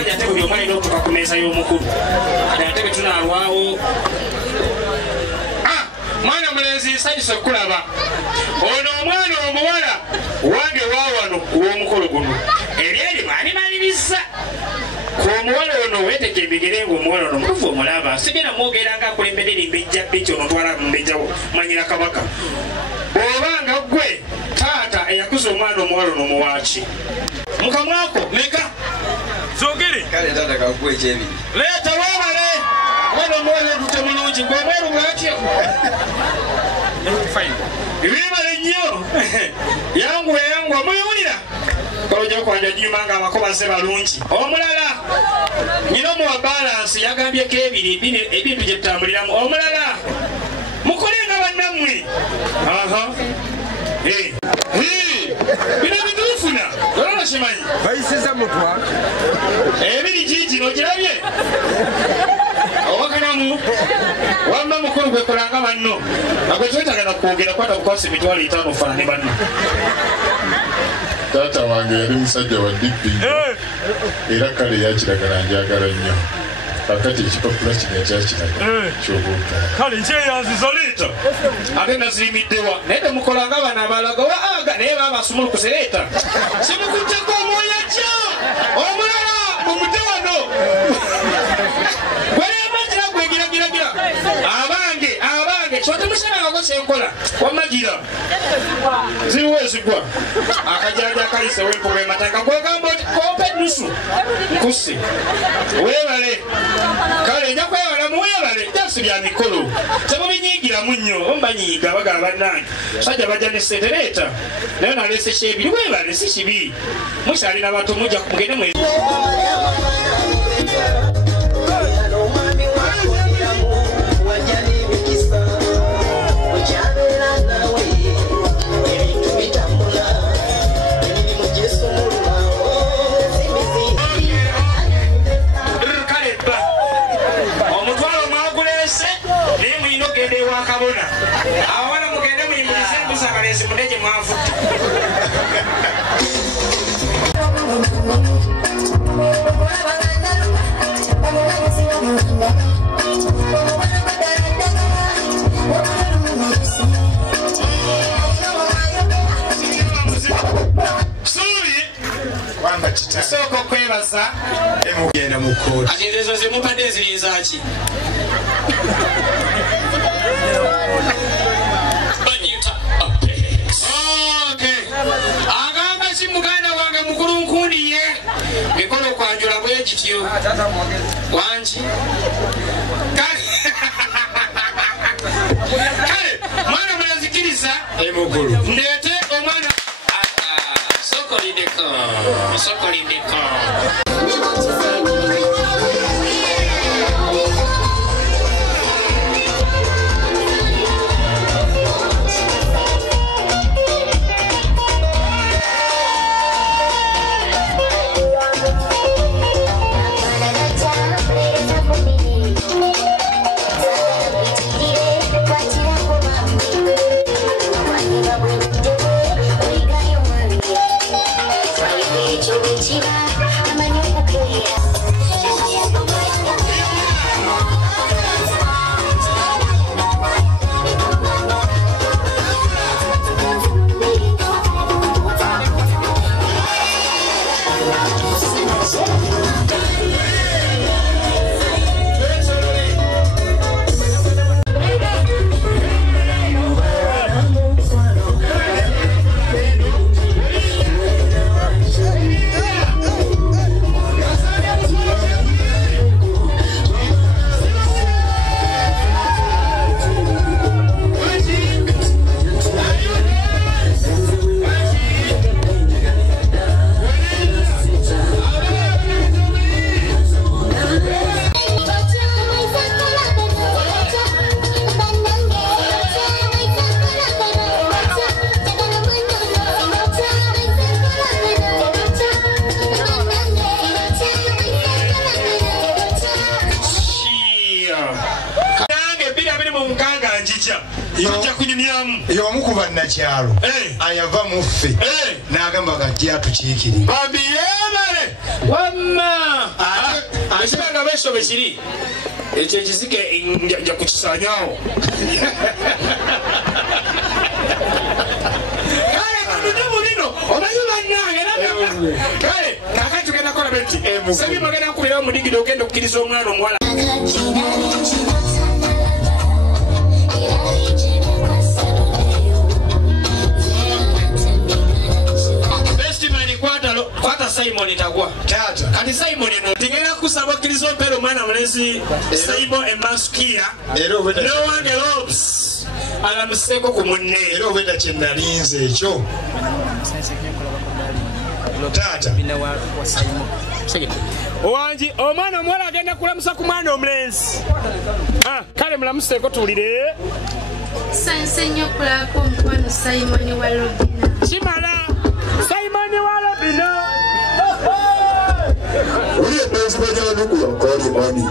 Haja ate buli omwana okuka ku mmeeza y'omukulu. Ate bwe tunaalwawo. Mwana mulenzi nsanyusa okulaba. Ono omwana omuwala wange waawano w'omukolo guno. Ebyeri mwanimaliriza. Ku omuwala ono weeteke ebigere ng'omuwala ono mufu omulaba. Sigenda mwogera nga akulembedde limbejja biki ono ntwala mbejja manyira kabaka. Obanga ggwe taata eyakuza omwana omuwala ono muwaaki. Mukamwako meka. Zogere. Kale taata kakuwa ekyebiri. Leeta weebale. Mwana omuwala entute mulungi ng'omweru bw'atyo. Ebibale nnyo. Yangu muyulira. Koloja kwanja nyuma nga amakoba se balungi. Omulala. Nyina mu balance yagambyeko ebintu gye tutambuliramu. Omulala. Mukolenga bannammwe. Bino bituufuna. Olona kimanyi. Bayisiza mutwa. Ebiri gigi ogirabye. Owakanamu wamma mukulu gwe kolanga banno. Agwe twetagana kwogera kwata bukwasi emitwalo 5 ofaanane banno. Taata wange yali musajja wa dippi era kale yakiragala njagala nnyo. Kakati ekipapula kino kyakiraga kyobuuka. Kale nkyeyanziza leeta. Ate nazirimiddewa naye temukolanga bana abalaga waaga naye baabasumulukuse leeta. Simukutteko omwoyo ajja. Omulala mumute wano. Gweyamazira gwegiragira. Abange kyota musanangako kyenkola wamagira. Ziriwo ezigwa. Akajanja akalise w'empuga ematanga gwegamba oti kompe nusu. Nkusse. Weebale. Kale nja kwewala muweebale jasi bya mikolo. Temubinyiigiramu nnyo ombanyiiga bagaba bannange. Sajja bajja ne ssente leeta. Naye naleese kyebiri weebale si kibi. Mukyalina bato mujja mugende mwe. Kabona awana mugende muyimbulize embuzi abalenzi mudeje mwavutte. Soko kwebaza emugenda mukoti ati ezo zimupadde ezirinzaaki. Agamba si muganda wange mukulu nkundiye mikolo kwanjula bwe gityo wangi kale mwana mulazikiriza emugulu ndeete omwana sokolideko. What y'omukuba nakyalo ayava mu ffe n'agamba gajja atukiikiri bambi yeebale wamma ekibanga besobe kiri ekyo ekizike nja kukisaanyaawo kale kamudumu bino omanyi bannange kale kakati tugenda kola beti sabima genda nkubirawo mudigidi ogenda okukkiriza omwana omuwala kwata Simon itagwa tata kati Simon no tingera kusaba kirizo mpero mwana mlezi Simon emaskia no wange lobs ala mseko kumunne ero wenda kyennalinze ekyo tata owanji omwana omwala agenda kulamusa ku mwana omlenzi kale mulamuseko tulire sansenyo kulako omukwano Simon wa Robina kimala Simon wa Robina Uye penzi bajala nuku ya kori mani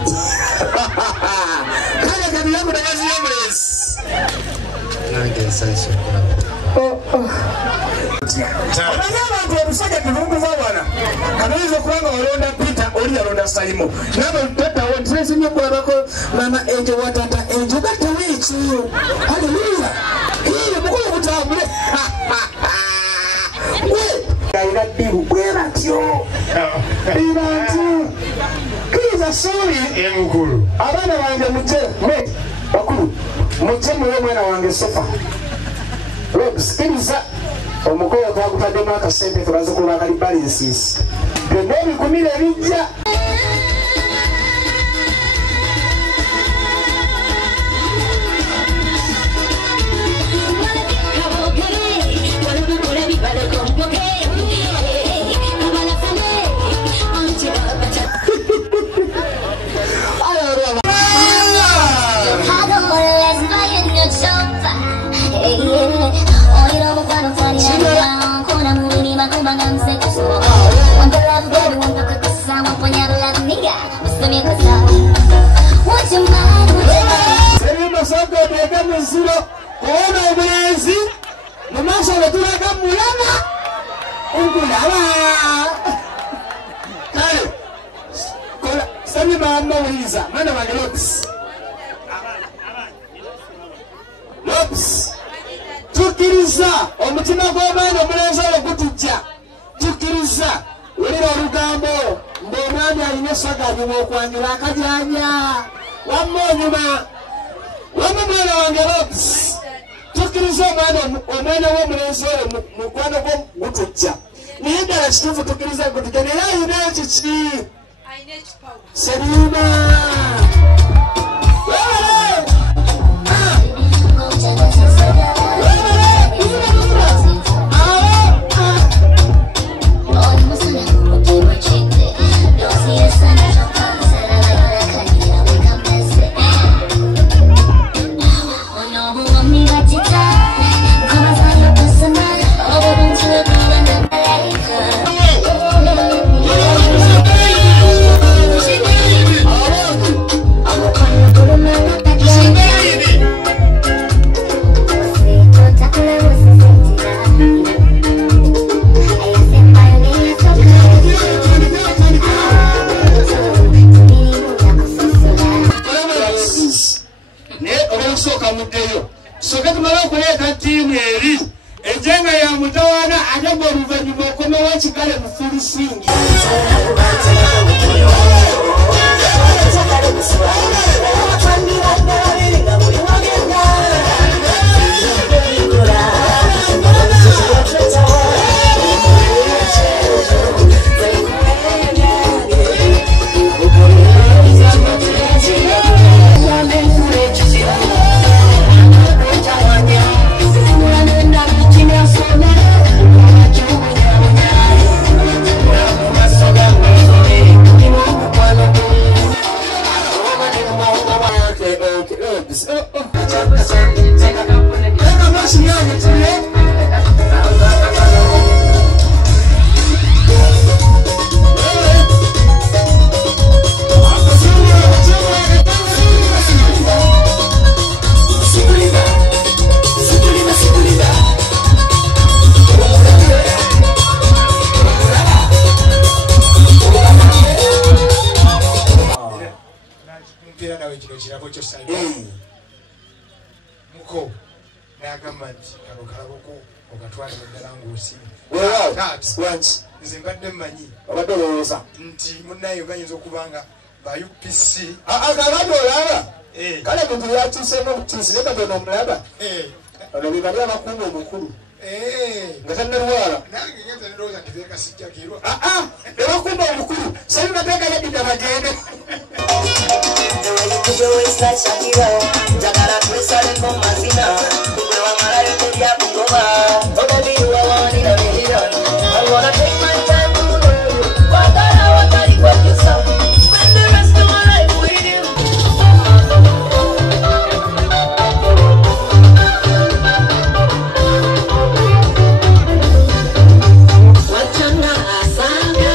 Kaya kani yangu na wazi yamres nange sansenyo Omanyama antu wabusaja kivungu zawana Kanalizo kuranga walonda Peter oli yalonda Simon Naba tata wantresi nyukula bako Mama enje watata enje Ugata wichu Hallelujah Hiyo mkulu kutabule Kaina dibu kwela tyo Ibantu Kiza suri emukulu Abana wange mche Me Bakulu Mche mwe mwena wange sofa Robs Kiriza Omukoyo twakutaddemu akasente tubaze kulaba kali balances byonna ebikumire bijja Kuona omulenzi mu maaso wetulaga mulaba okulaba kale kola sabye bamawuliza mwana wange Lopes tukkiriza omutima gw'omwana omulenzi oyo gutujja tukkiriza wulira olugambo ng'omwami alina esaganyuma okwanjula akajanja wamma onyuma wamma mwana wange Lopes tukkiriza omwana w'omulenzi oyo mukwano gwo gutujja naye ddala kituufu tukkiriza gutujja naye ayina ekiki Selina Ejenga ya mutawana ajambo oluvannyuma okomewo ekigale mu fulusingi n'agamba nti kano kalaboko ogatwale muddala ng'osimu nze mbadde mmanyi obadde olowooza nti munnaye gayinza okuba nga ba UPC kakati olaba kale muntu yakyuseemu obutuusi ne katono omulaba ono be bali abakuuma omukulu nga tannalwala nange ngenza ndowooza nti beeka sijjakirwa ebakuuma omukulu sabi bateeka yadinda bagende njagala twesaleko mazina kugwe wamalayo teryakugoba obabiwawanira miliyoni I wanna take my time to know you wagala wakali kwekusa spend the rest of my life with you wachanga asanga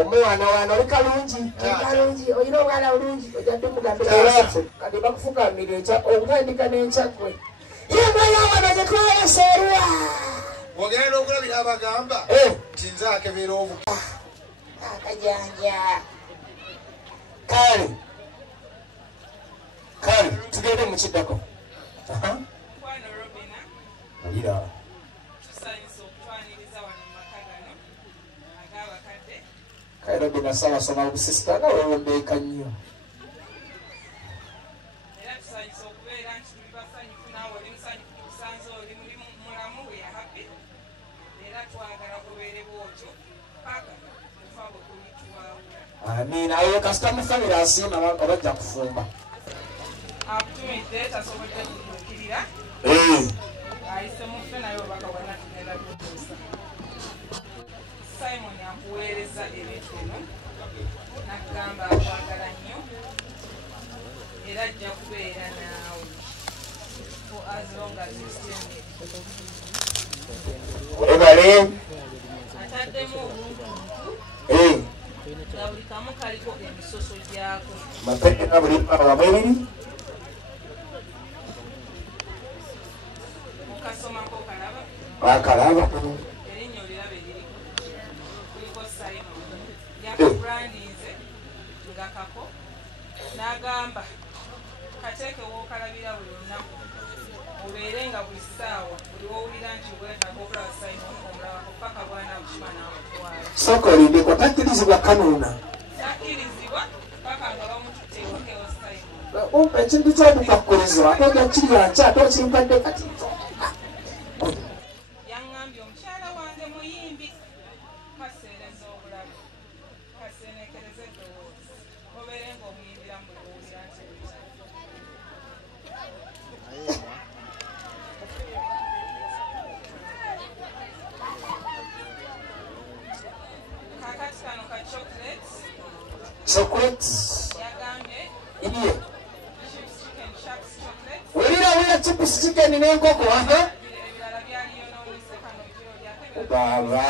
omwana wana oli kalungi olina obwana bulungi ojadde mugambirafu kati bakufukamira okutandika n'enkyakwe yemwayawano gyetwayaseerwa ogenda okulabira abagamba nti nze akebera obu akajanja kale tugende mukiddako olira kale robina sawasoma obusisita nga wewombeeka nnyo amiina ayo kasita mufamire asiima abajja kufumba akutumidde tasobodde kutuukirira ayise muffe naye obaka bwonna tugenda kutuusa Simon akuweereza ebintu bino nakugamba akwagala nnyo era ajja kubeera naawe for as long as you still need ebale ataddemu obuntuntu nga buli kamu kaliko emisoso gyako mapeka buli ababiri mukasomako kalaba bakalaba erinnya olirabe liriko kuliko Simon yakubrandinze nga kako n'agamba kateeke wookalabira buli lunaku obeere nga buli ssaawa buli wowulira nti weetaaga okulaba Simon omulabako paka bwana bukima n'amutwala sooka olindeko takkirizibwa kanuuna takkirizibwa paka nga bamututte ewakewa Simon umpa ekintu ky'omukakkulizo ate ojja kirya nki ate okimpadde kati yaŋŋambye omukyala wange muyimbi kaseereza obulabe kaseenekereze eddoboozi obeere ng'omuyimbira mu buli wowulira nti kakati kano ka chocolates yagambye iye chips chicken sharks chocolate wulira chips chicken n'enkoko ebirala byaliyo n'olise kano ekiro lyake baba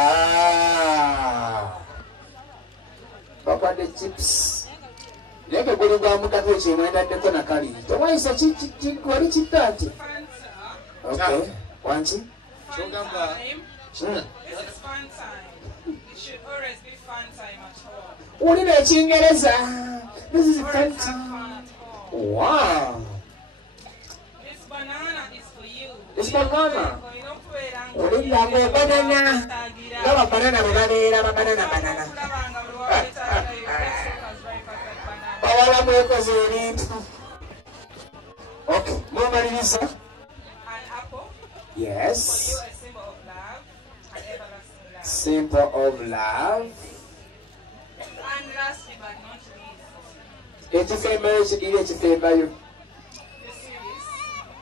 bakwadde chips naye guli gwa mutaka ekyemwendaddeko nakali tewayisa wali kitta nti okay wanki kyogamba This is fun time. It should always be fun time at home. wulira ekingereza this is Always have fancy fun at home. wow This banana is for you. This banana? Olina olindanga obanana nga babanana bwe babeera babanana bawala mwekoze ebintu okay mumaliriza An apple yes for you, a symbol of love and everlasting love. symbol of love And lastly but not least, ekifembayo kidira ekifembayo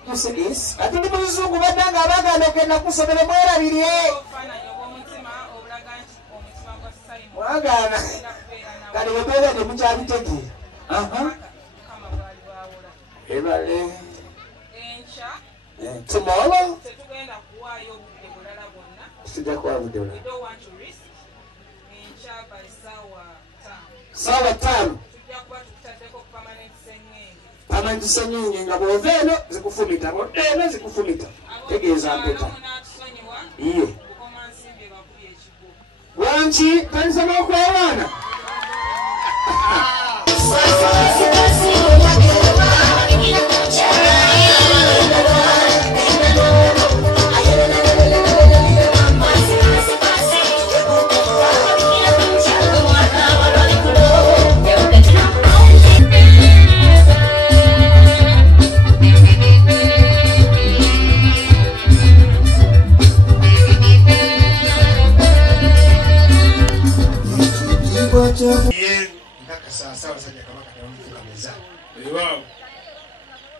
you see this? ate ni muzungu badanga abaganda okenda kusomera mwerabirye Obufaananyi obw'omutima obulaga nti omutima gwa Simon mwagaana gugenda kubeera nawe kati webeera temukyabitegeera Mukama bw'ali bwawula. ebale Enkya tomorrow tetugenda kuwaayo obudde bulala bwonna. tujja kuwa budde We bulala don't want to risk by sawa 5 tujja kuba tukutaddeko ku permanent sengenge permanent sengenge nga bw'ova eno zikufumita bodda eno zikufumita tegeeza mpeta n'atusonyiwa iye okoma nsimbi bakubye ekigo wanki tansoma okwewaana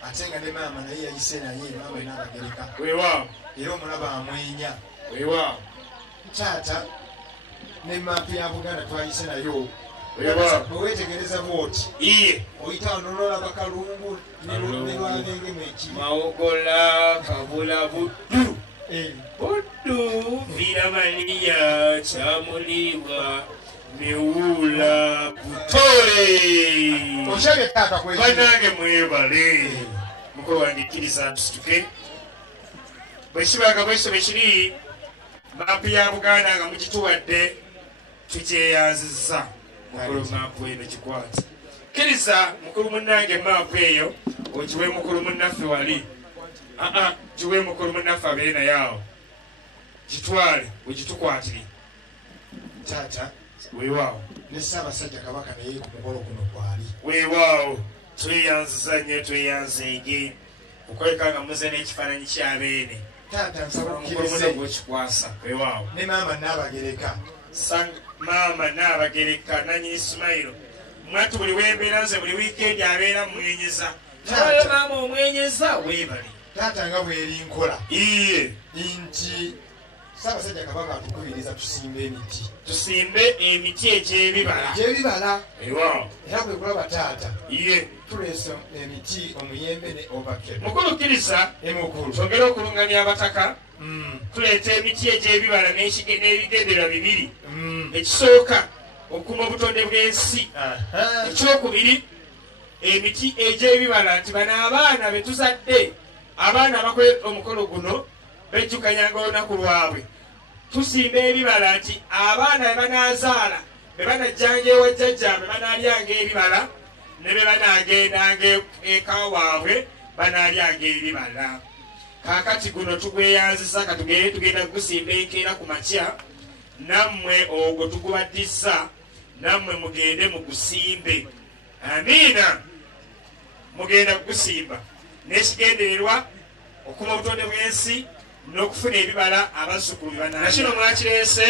Atenga ne mama naye yayise naye mama n'abagereka weewaawo era omulaba amwenya weewaawo taata ne maapu ya Buganda twayise nayo weewaawo bwe weetegereza bwoti iye oyita onololaba Kalungu ne Lwabenge mweki mawogola kabula buddu buddu viramaliya kyamuliibwa miwula butole okyabye taata kweki banange mwebale mukulu wange kkiriza tusituke bwe kibaga bweso bwe kiri maapu ya Buganda nga mugituwadde tukyeyanziza mukulu maapu eno kikwati kkiriza mukulu munnange maapu eyo ogiwe mukulu munnaffe wali giwe mukulu munnaffe abeere naye awo gitwale wegitukwatire taata weewaawo ne Ssaabasajja Kabaka naye ku mukolo guno kwali weewaawo tweyanziza nnyo tweyanzeege okweka nga muze n'ekifaananyi kyabeene taata nsaba omukulu okkirize muno gwekikwasa weewaawo ne maama n'abagereka maama n'abagereka nanyini Ismailo mwatu buli wembeera nze buli wiikendi abeera mumwenyeza naye maama omwenyeza weebale taata nga bw'eri nkola iye nti Ssaabasajja Kabaka atukubiriza tusimbe emiti emiti egy'ebibala weewaawo era bwe kulaba taata iye tuleese emiti omuyembe ne ovakado mukulu kkiriza emukulu twongere okulunganya abataka tuleeta emiti egy'ebibala n'ebigendererwa 2 ekisooka okuma obutonde bw'ensi ekyokubiri emiti egy'ebibala nti bano abaana be tuzadde abaana abakola omukolo guno bejjukanyanga olunaku lwabwe tusimba ebibala nti abaana be banaazaala be banajjanga ewa jjajjabwe banaalyanga ebibala ne be banaagendanga eka waabwe banaalyanga ebibala kaakati guno tugweyanziza katugere tugenda kugusimba enkeera ku makya nammwe ogwo tugubaddisa nammwe mugende mugusimbe amiina mugenda kugusimba n'ekigendererwa okuma obutonde bw'ensi n'okufuna ebibala abazzukulu bibana nakino mwakireese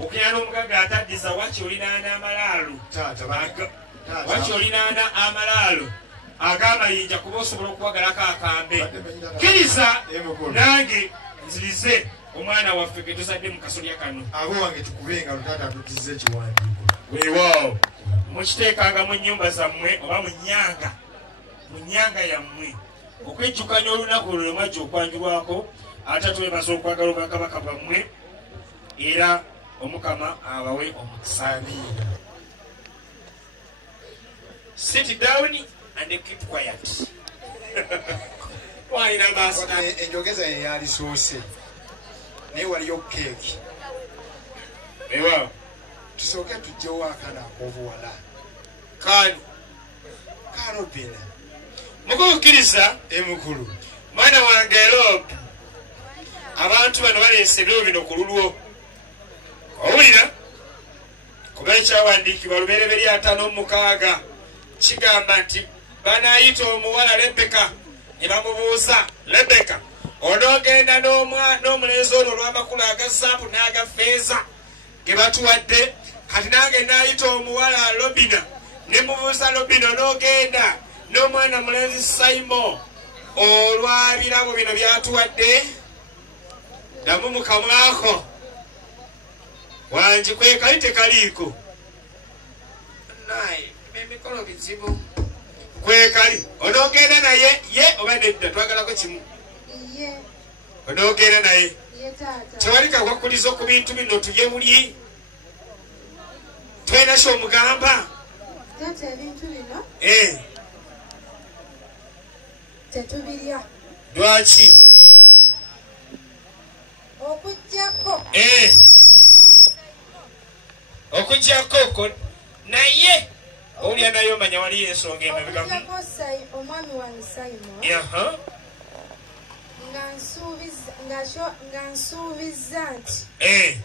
okunyala omugaga ataddiza wakyolinaana amalaalo wakyolinaana amalaalo ag'amayinja kuba osobola okuwagalako akambe kkiriza nange nzirize omwana waffe ge tuzadde mu kasolya kano abo wange tukubenga lutaata tutizza ekiwandiiko weewaawo mukiteekanga mu nnyumba zammwe oba mu nnyanga yammwe okwejjukanya olunaku lwe mwajja okwanjulwako ate twebaza okwagala obwakabaka bwammwe era omukama abawe omukisa. Sit down and keep quiet. Why not ask? Enjogeza yali soose naye waliyo keeki ewa tusooke tujjewo akaana ak'obuwala kani kalobina mukukkiriza emukulu mwana wange Rob abantu bano baleese ebiro bino ku lulwo owulira kuba ekyawandiikibwa Lubereberye 5:6 kigamba nti banaayita omuwala Lebeka ne bamubuuza Lebeka onoogenda n'omulenzi ono olw'amakulu aga zaabu n'aga ffeeza ge batuwadde kati nange naayita omuwala Lobina ne mubuuza Lobina onoogenda n'omwana mulenzi Simon olw'abirabo bino byatuwadde ddamu mu kamwako wangi kwe kali tekaliiko naye emikolo bizibu kwe kali onoogenda naye ye oba nedda twagalako kimu onoogenda naye tewali kakwakuliza ku bintu bino tuje buli twena kyomugamba taata ebintu bino tetubirya lwaki okujjako naye owulya naye omanya waliyo ensonga okujjako omwami wange Simon nga nsuubiza nti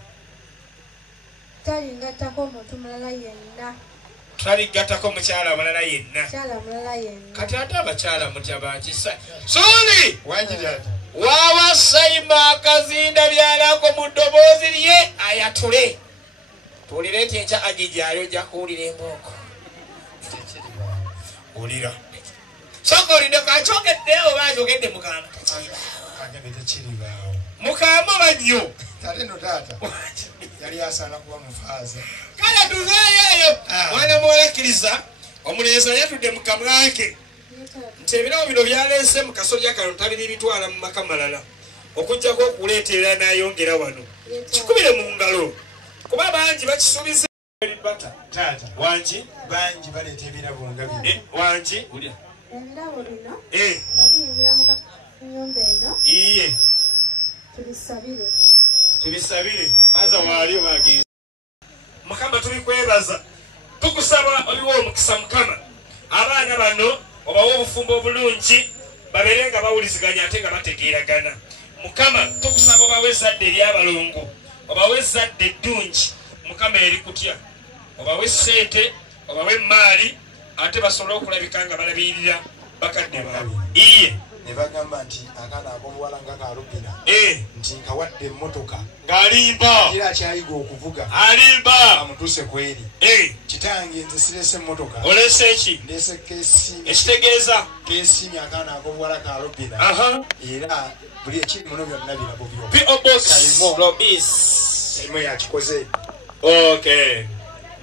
talingattako omuntu mulala yenna taligattako mukyala mulala yenna kati ate abakyala mutya bakisa suli wawa Sayima akazinda byalako mu ddoboozi lye ayatule tuwulire nti enkya agijyayo ojja kuwulira embooko wulira soka olinde kakyogedde oba akyogedde mukama mukama bannyo yali asaana kuba mufaaza kale tuvaayo eyo mwana muwalakkiriza omulenzi ayatudde mu kamwake nti ebirawo bino byaleese mu kasolya kano tabiribitwala mu maka malala okujjako okuleetera n'ayongera wano kikubire mu ngalo kuba bangi bakisuubiza bata taata wangi bangi baleeta ebirabo nga bino wangi ebirabo bino nga biyingira mu nnyumba eno iye tubisabire faza waali bagenzi mukama tubikwebaza tukusaba oliwo omukisa mukama abaana bano obawo obufumbo obulungi babeere nga bawuliziganya ate nga bategeeragana mukama tukusaba obawe ezzadde eryabalongo obawe ezzadde eddungi mukama eri kutya obawe ssente obawe emaali ate basobole okulabika nga balabirira bakadde baabwe iye ne bagamba nti akaana ak'obuwala nga kalubina nti nkawadde emmotoka ng'alimba era akyayiga okuvuga alimba amutuse kweri kitange nze sirese emmotoka olese eki ndese kesimi ekitegeeza kesimi akaana ak'obuwala kalubina era buli ekiri muno byonna birabo byomulimo yakikoze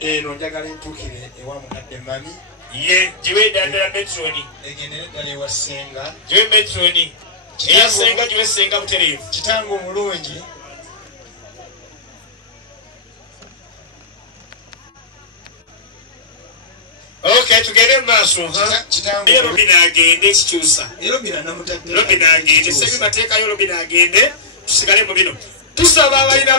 eno njagala entuukire ewa mukadde mami ye jiwe dandala metroni egendere ddala ewa ssenga jiwe metroni eya ssenga jiwe ssenga butereevu kitange omulungi tugende mu maaso Robina agende ekikyusa Robina agende sebi mateekayo Robina agende tusigale mu bino tusaba abalina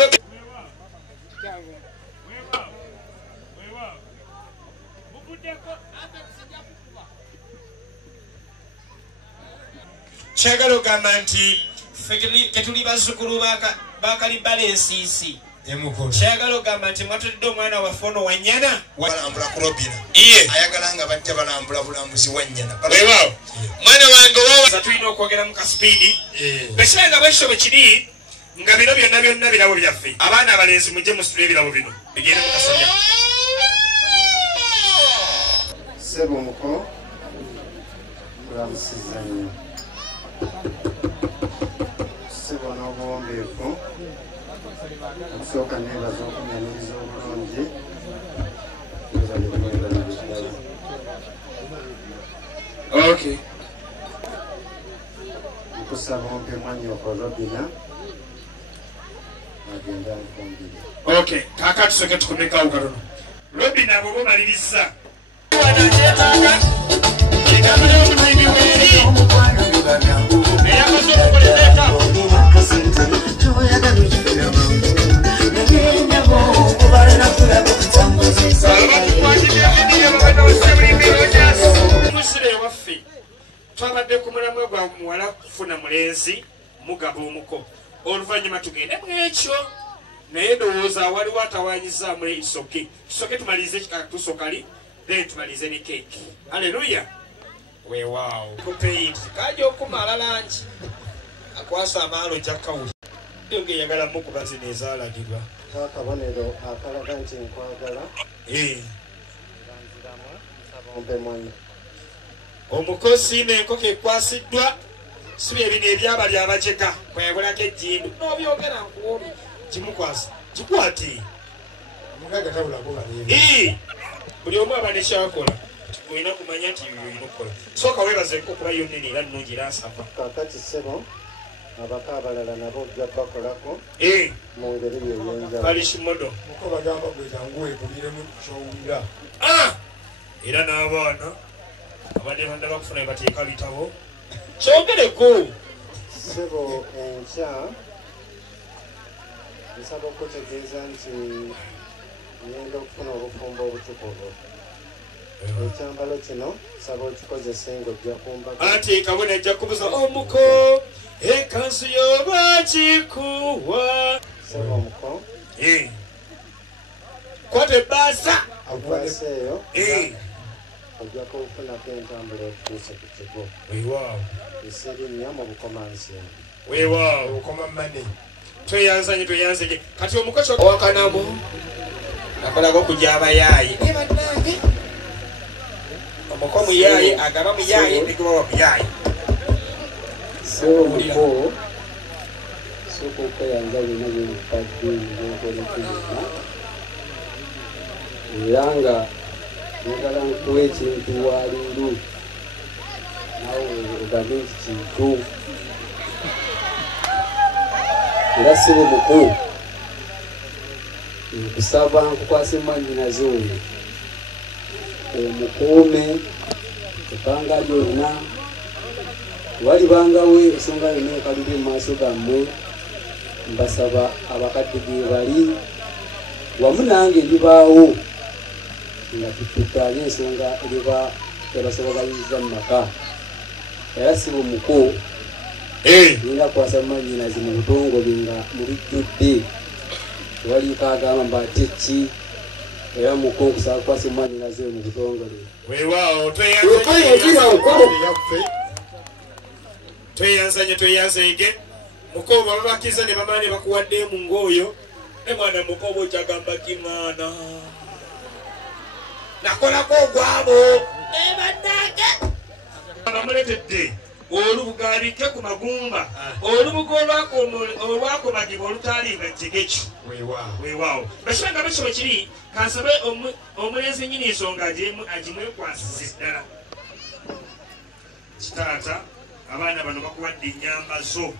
kyagala ogamba nti ketuli bazzukulu bakalibala ensiisi kyagala ogamba nti mwatulidde omwana waffe ono Wanyana balambula ku Robina ayagala nga bajja balambula bulambuzi Wanyana weewaawo mwana wange owawa tulina okwogera mu kasipiidi bekiranga bwekityo bwe kiri nga bino byonna birabo byaffe abaana abalenzi mujje musitule ebirabo bino bigende mu kasolya sebo muko mulamusiza nnyo sebo n'obuwombeefu okusooka neebaza okunyaniriza obulungi nkusaba ompe mwanyoko Robina agenda nfumbire kaaka tusoke tukomekawo katono Robina bw'oba omaliriza musire waffe twabadde ku mulamwa gwa muwala kufuna mulenzi mugaba omuko oluvannyuma tugende mu ekyo naye ndowooza waliwo atawanyizaamu isoke tumalirize tusokali then tumalize ne keeki aleluya weewaawo kupeyiti kaja okumala langi akwasa amaalo jakawuli yongeyagala mukuba zino ezaalagirwa akabonero akalaga nti nkwagala ompe mwanyo omukosi n'enkoko ekwasiddwa si bye bino ebyabali abajeka kweyagulako ejjindu n'obyogera nkuwobi kimukwasa kikwate omugaga tabulako buli omu aba nekyakola olina kumanya nti olina okukola sooka weebaze okuba yonnene era nnungi era nsava kakati sebo abaka abalala nabo ojja bakolako mu ngeri yeyenjawulo. Kalishimodo muko bagamba gwe jangu weebuliremu kyowulira. Era n'abaana abadde banda bakufuna ne bateeka bitabo kyogereko. Ssebo enkya nsaba okutegeeza nti ngenda okufuna obufumbo obutukuvu. Ekyambalo kino nsaba okikozese ng'ojja kumbaga. Anti kabona ajja kubuza omuko ekanzu yoba kikuwa. Ssebo omuko kwata ebbaasa ebbaasa eyo ojja kufunako entambula okutuusa ku kigo. weewaawo esirinnya mu bukomansi. weewaawo okoma mane tweyanzanye kati omukozi owakanamu akolako okujja abayaayi omuko muyaayi agaba muyaayi negobawa muyaayi. Ssebo omuko sooka okweyanza byonna byebikadde ebyokolekeza era nga njagala nkuwa ekintu waliru nawe ogambe nti kintu era ssebo muko nkusaba nkukwase mwannyinaze oyo omukuume ebbanga lyonna walibangawo ensonga yonna ekalira mu maaso gammwe. Mbasaba abakadde gye bali wamu nange ndibaawo nga tututanye ensonga eriba ebasoboganyiriza mu maka. Era Ssebo muko nina kwasa mwannyinaze mu butongole nga mubijjudde tewaliiko agamba mbaate ki. Era muko nkusaba kukwasa mwannyinaze mu butongole. weewaawo tweyanzanye mukobo babakiza ne bamala ne bakuwadde mu ng'oyo mwana mukobo kyagamba kimwana nakolako ogwabo bannange bamuletedde olubugaalike ku magumba olubuga olwakomagibwa olutaalinga jjegekyo. weewaawo bakibanga bakyo kiri kansabe omulenzi nyini ensonga agimwekwasize ddala. kitaata abaana bano bakuwadde ennyamba zo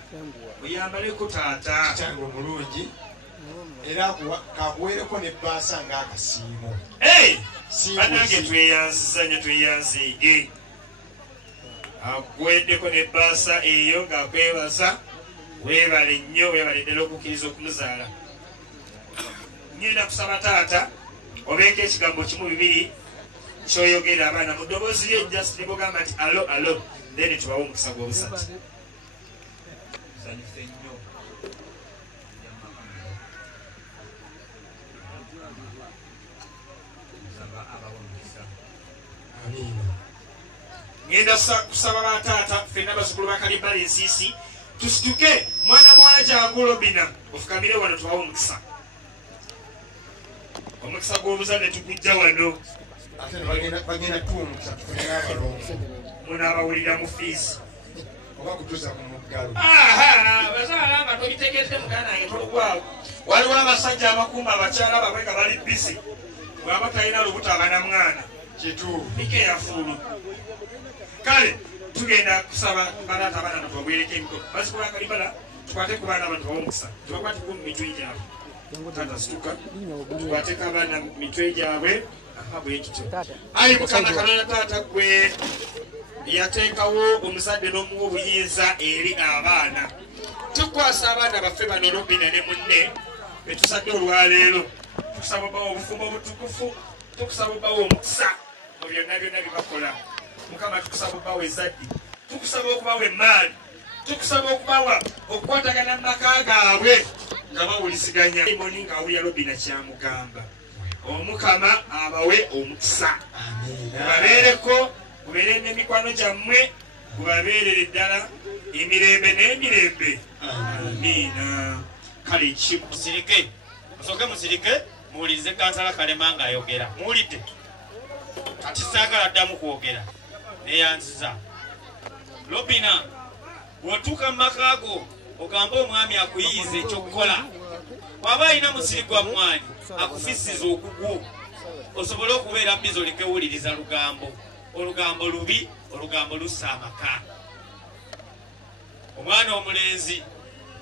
oyambaleko taata kyange omulungi era kakuweereko nebbaasa ng'akasiimo. banange tweyanzizanye akuweddeko nebbaasa eyo ng'akwebaza weebale nnyo weebale ddala okukkiriza okumuzaala. ngenda kusaba taata obeeko ekigambo kimu bibiri kyoyogera abaana mu ddoboozi ly'ejjasi libogamba nti alo then tubawo omukisa gw'obusatu. sanyufe nnyo ngenda kusaba bataata ffenna bazzukulu bakalibbala ensiisi tusituke mwana muwala jangu Robina ofukamire wano tubawo omukisa gw'obuzadde tugujja wano bagenda tuwa omukisa tufunira abalongo munaabawulira mu fiisi oba kutuusa ku muggalo. bazaala nga tobitegeeze muganda nange tolugwawo. waliwo abasajja abakumba abakyala babwe nga bali bisi bwaba talina lubuto abanamwana kituufu ike yafuulu. kale tugenda kusaba balaata abaana bano tubabwereko emikono bazikula kalibala tukwate ku baana abantu bawomukisa tubakwateko mu mitwe gyabwe. tata situka tukwateko abaana mu mitwe gyabwe bwe tutyo. ayi mukama kalala taata gwe yateekawo omuzadde n'omuwa obuyinza eri abaana. tukwasa abaana baffe bano Robina ne munne betusadde olwaleero tukusaba obawa obufumbo obutukufu tukusaba obawa omukisa mu byonna byonna byebakola. mukama tukusaba okubawa ezaddi tukusaba okubawa emaali tukusaba okubawa okukwatagana mu maka gaabwe nga bawuliziganya moni ng'awulira Robina kyamugamba. omukama abawe omukisa gubabeereko gubeere n'emikwano gyammwe gubabeerere ddala emirembe n'emirembe. amiina. kale ki musirike musooke musirike muwulirize kansala Kalema ng'ayogera muwulidde kati saagala ddamu kwogera neyanziza. Robina bw'otuuka mu maka go ogambe omwami akuyiyiza ekyokukola bw'aba alina musiri gwa mwanyi akufisiza okugu osobole okubeera mbizi oleke wuliriza lugambo. olugambo lubi olugambo lussa amaka. omwana omulenzi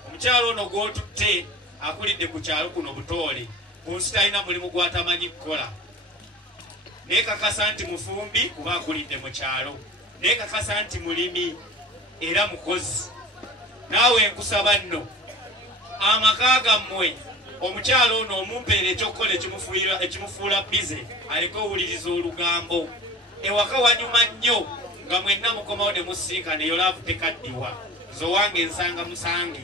omukyalo ono gw'otutte akulidde ku kyalo kuno butoole kunsi talina mulimu gw'atamanyi kukola neekakasa nti mufumbi kuba akulidde mu kyalo neekakasa nti mulimi era mukozi naawe nkusaba nno amaka gammwe omukyalo ono omumpeera ekyokukola ekimufuula bize aliko owuliriza olugambo ewaka wanyuma nnyo nga mwenna mukomawo ne musinkana eyo laavu tekaddiwa nze owange ensanga musange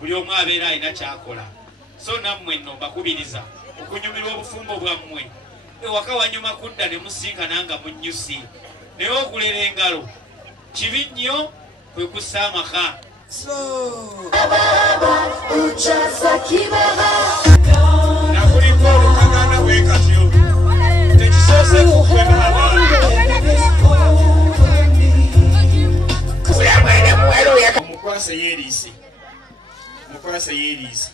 buli omu abeera alina kyakola so nammwe nno mbakubiriza okunyumirwa obufumbo bwammwe ewaka wanyuma kudda ne musinkana nga munnyusi naye okulera engalo kibi nnyo kwe kussa amaka nakuliko olukagana bwekatyo tekisoose kukwemaba omukwase yeeriise mukwase yeeriise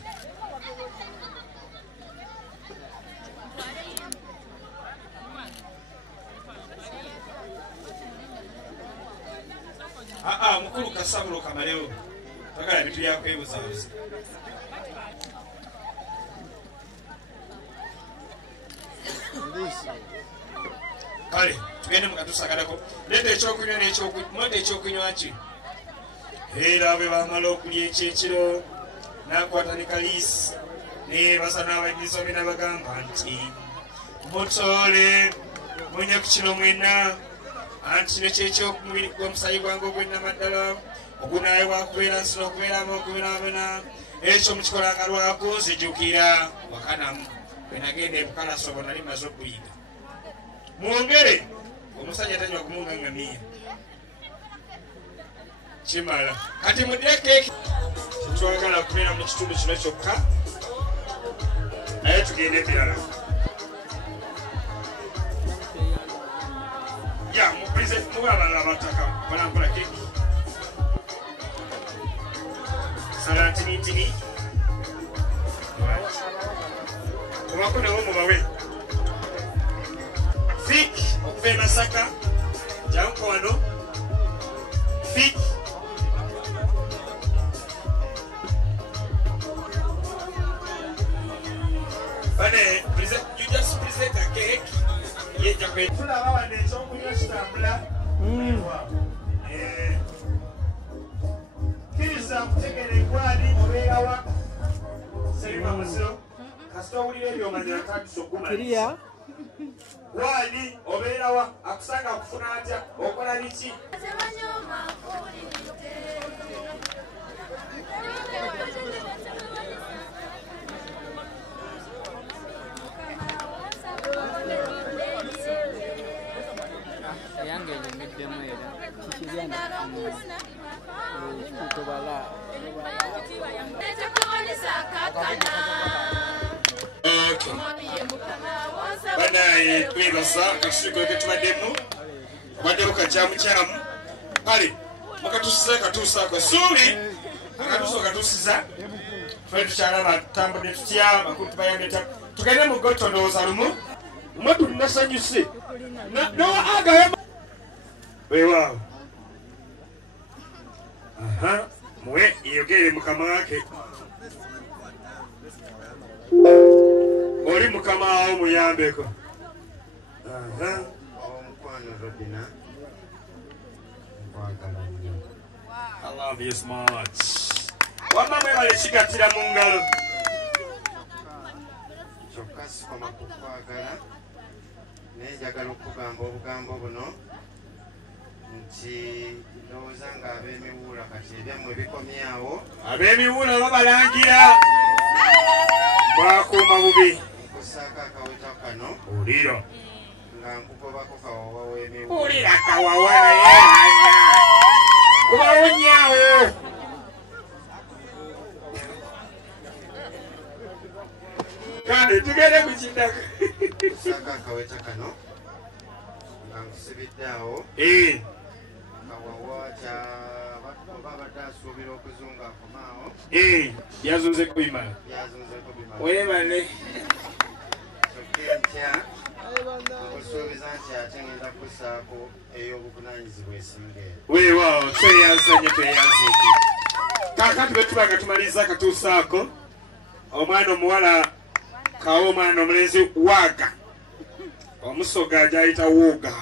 mukulu kasabulo kamalewo tagala bintu byakwebuzabuza kale tugende mukatusagalako leeta ekyokunywa ki era bwe bamala okulya ekyekiro nakwata ne kaliisi nebasa n'abayigirizwa be nabagamba nti mutoole munye ku kino mwenna anti kino kyekyokumubiri gw'omusayi gwange ogw'ennamaddala ogunaayebwa kubeera nsino okubeeramu okubeerabona ekyo mukikolanga lwako nzijukira wakanamu bwe nagenda ebukalasobo nali maze okuyiga mwongere omusajja tanywa kumungangamiya kimala kati mudekeeki tetwagala kubeera mu kitundu kino kyokka naye tugende ebirala ya muprize muba abalala bataka balampola keeki salantinitini obako newo mubawe fik okuva e Masaka janko wano fik bane you just present a cake yeja kwe tulaba wane ekyokunywa kitambula kiriza kutegera egwali obeerawa serima musiro kasita owulira ebyomanya katuso kumaliza gwali obeerawa akusanga akufuna atya okola biki yange enyumiddemu era kikiryanakutobala banaye twebasa akasiko ketubaddemu obaddewo kajamukyamu kale mukatusiza katuusaako suuli akatuusa okatuusiza fe tukyalaba tutambudde tutya bakutu bayambeta tugende mu goto ndowooza lumu umwe tulinasanyuse noagayo weewaawo muwe yogere mukama wake oli mukama wawo muyambeko omukwano Robina nkwagala nnyo I love you so much wamma mwebale kigatira mu ngalo kyokka sikoma kukwagala naye njagala okugamba obugambo buno nti ndowooza nga ab'emiwuula kati ebyammwe bikomyawo ab'emiwuula babalangira bwakuuma bubi nkusaako akaweta kano uliro nga nkugobako kawawa w'emiwuula ulira kawawa naye ana kubawunyaawo kale tugende ku kindaka nkusaako akaweta kano nga nkusibidde awo kawawa oba abadde asuubira okuzunga akomaawo yazunzeko bimala yazunzeko bimala webale kyokka enkya Nkusuubiza nti ate ngenda kussaako ey'obuvunaanyizibwa esinga eno. Weewaawo tweyanze. Kaakati bwe tuba nga tumaliriza katuusaako omwana omuwala kawo omwana omulenzi waaga omusoga gy'ayita wooga.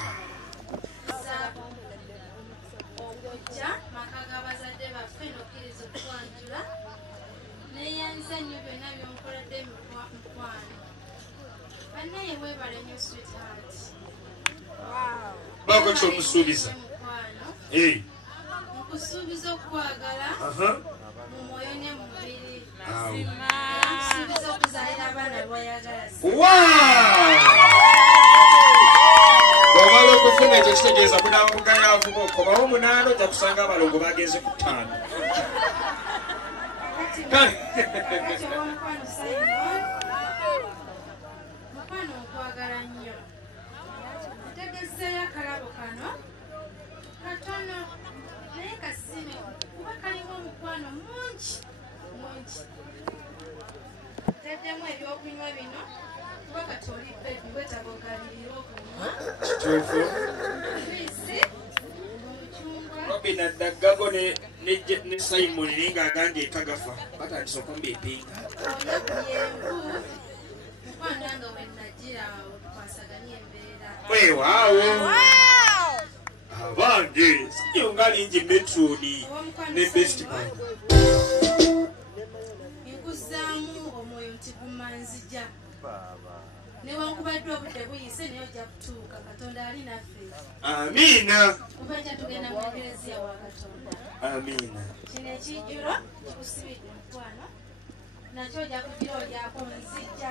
okujja maka g'abazadde baffe n'okkiriza okwanjula neeyanza nnyo byonna by'onkoledde mukwano. Bannaye mwebale nnyo sweetheart. Baako ky'omusuubiza. Nkusuubiza okwagala mu mwoyo ne mu mubiri. Awo. Nkusuubiza okuzaalira abaana b'oyagala. Bw'omala okufuna ekyo kitegeeza munamugayaavuba okomawo 8 ojja kusanga abalongo bagenze ku 5. Mukwano nkwagala nnyo. Ntegezeeyo akalabo kano katono naye kasime kuba kalimu omukwano mungi. Nteddemu ebyokunywa bino kuba kati oli bebi wetaba ogalirira okunywa. Juisi, omucungwa. Robin addaggago ne Simon naye ng'agambye ekagafa batandise okumba empinga. Yenvu mukwano nga wennagira awo tukwasaganye embeera. Weewaawo abange sinyo nga lingi metroni ne best man. Nkuzaamu omwoyo nti gumanzija newankubadde obudde buyise naye ojja kutuuka. Katonda ali naffe. Amiina. Kuba nja tugenda mu ekereziya wa Katonda. Amiina. Kino ekijjulo kikusibidde mukwano nakyo ojja kugira olyako nzijja.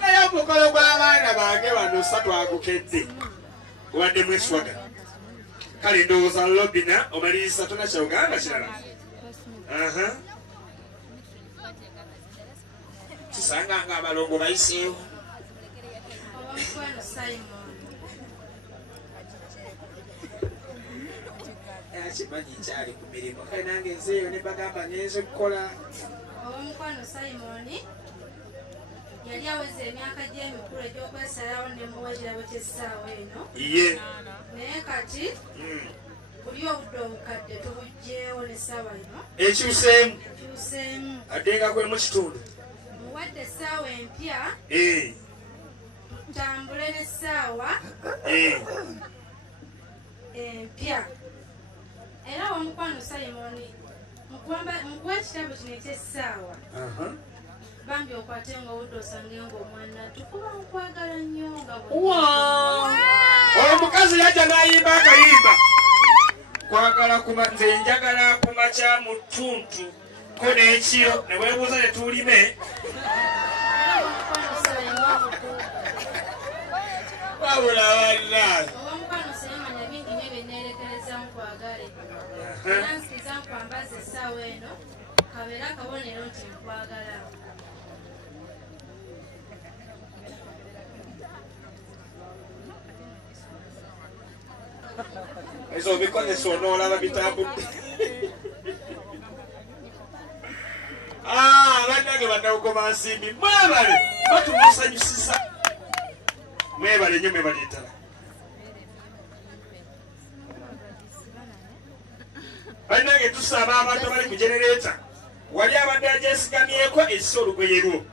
Naye omukolo gw'abaana bange bano satwagukedde obadde mweswaga. Kale ndowooza Robina omaliriza tona kyogamba kirala. Kisanga nga abalongo bayiseewo. Omukwano Simon. Kimanyi kyali ku mirimu kale nange nzeeyo ne bagamba ngenze kukola. Omukwano Simon yali aweza emyaka gy'emikulu egy'okwesalawo ne muwa ekirabo ky'essaawa eno. Ye. Naye kati buli obudde obukadde tubugyewo n'essaawa eno. Ekyuseemu. Ekyuseemu. Ate nga kwe mu kitundu. Muwadde essaawa empya. Tutambule n'essaawa empya. Era omukwano Simon mukuwa ekitabo kino eky'essaawa. Bambi okwate ng'obudde osange ng'omwana tukuba nkwagala nnyo nga omukazi yajja n'ayimba akayimba kwagala nze njagala kumakya mu ttuntu ko n'ekiro ne weebuuza ne tuulime wabula bannaawe omukwano Simon bingi nnyo bye neerekereza nkwagale. Era nsikiza nkwambaza essaawa eno kabeere akabonero nti nkwagala. ezo obikozesa onoolaba bitambudde. Bannange bannawugoma nsimbi mwebale batumusanyusiza. Mwebale nnyo mwebale ddala. Bannange tusaba abantu abali ku genereeta wali abadde agyesigamyeko ekisa olugoye lwo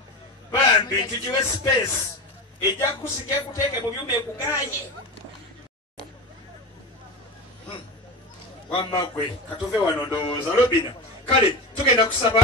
bambi tugiwe space ejja kukusika ekuteeke mu byuma ekugaaye. Wamma gwe katuve wano ndowooza Robina. Kale tugenda kusaba